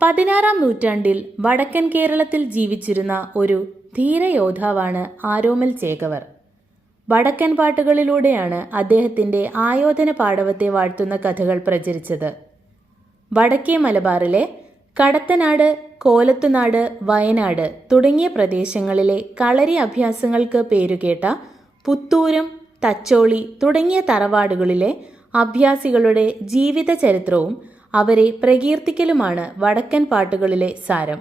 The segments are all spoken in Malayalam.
16-ാം നൂറ്റാണ്ടിൽ വടക്കൻ കേരളത്തിൽ ജീവിച്ചിരുന്ന ഒരു ധീരയോദ്ധാവാണ് ആരോമൽ ചേകവർ. വടക്കൻ പാട്ടുകളിലൂടെയാണ് അദ്ദേഹത്തിൻ്റെ ആയോധന പാടവത്തെ വാഴ്ത്തുന്ന കഥകൾ പ്രചരിച്ചത്. വടക്കേ മലബാറിലെ കടത്തനാട്, കോലത്തുനാട്, വയനാട് തുടങ്ങിയ പ്രദേശങ്ങളിലെ കളരി അഭ്യാസങ്ങൾക്ക് പേരുകേട്ട പുത്തൂരും തച്ചോളി തുടങ്ങിയ തറവാടുകളിലെ അഭ്യാസികളുടെ ജീവിത ചരിത്രവും അവരെ പ്രകീർത്തിക്കലുമാണ് വടക്കൻ പാട്ടുകളിലെ സാരം.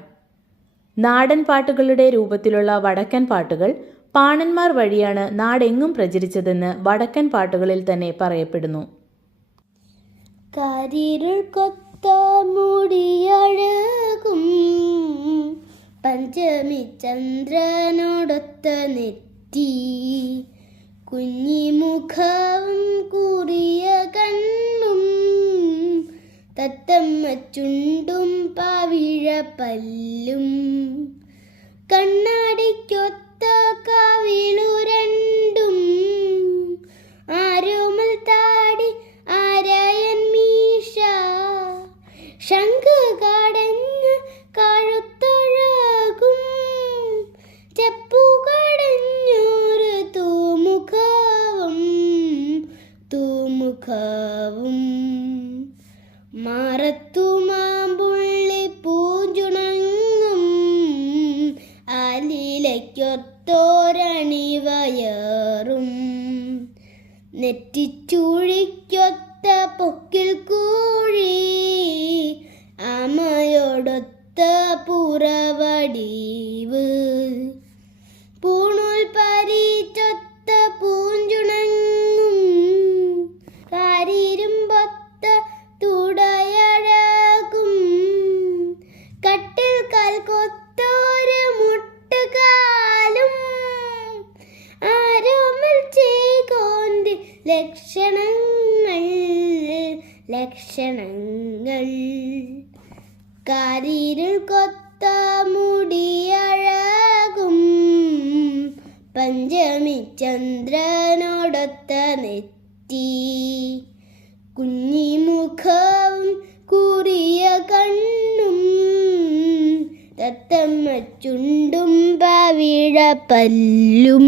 നാടൻ പാട്ടുകളുടെ രൂപത്തിലുള്ള വടക്കൻ പാട്ടുകൾ പാണന്മാർ വഴിയാണ് നാടെങ്ങും പ്രചരിച്ചതെന്ന് വടക്കൻ പാട്ടുകളിൽ തന്നെ പറയപ്പെടുന്നു. കരിരുൾ കൊത്ത മുടിയഴകും പഞ്ചമി ചന്ദ്രനോടൊത്ത നെറ്റി, കുഞ്ഞിമുഖവും കുറിയ കണ്ണും തത്തമ്മ ചുണ്ടും പവിഴ പല്ലും, കണ്ണാടിക്കൊത്ത കവിളു രണ്ടും, ആരോമൽ താടി ആരായൻ മീശ, ശംഖ് കടഞ്ഞ കഴുത്തഴകും, ചെപ്പു കടഞ്ഞൊരു തൂമുഖവും, മാറത്തു മാമ്പുള്ളി പൂഞ്ചുണങ്ങും, ആലിലയ്ക്കൊത്തോരണിവയറും, നെറ്റിച്ചൂഴിക്കൊത്ത പൊക്കിൽ കൂഴി, ആമയോടൊത്ത പുറവടിവ്, പൂണൂൽ പരിച്ചൊത്ത പൂഞ്ചുണങ്ങും, കാരിരുമ്പൊത്ത തുടയഴകും, കട്ടിൽ കാൽ കൊത്തോരു മുട്ടുകാലും, ആരോമൽ ചേകോന്റെ ലക്ഷണങ്ങൾ, കാരിരുൾ കൊത്ത മുടിയഴകും പഞ്ചമി ചന്ദ്രനോടൊത്ത നെറ്റി, കുഞ്ഞിമുഖവും കുറിയ കണ്ണും തത്തമ്മ ചുണ്ടും പവിഴ പല്ലും.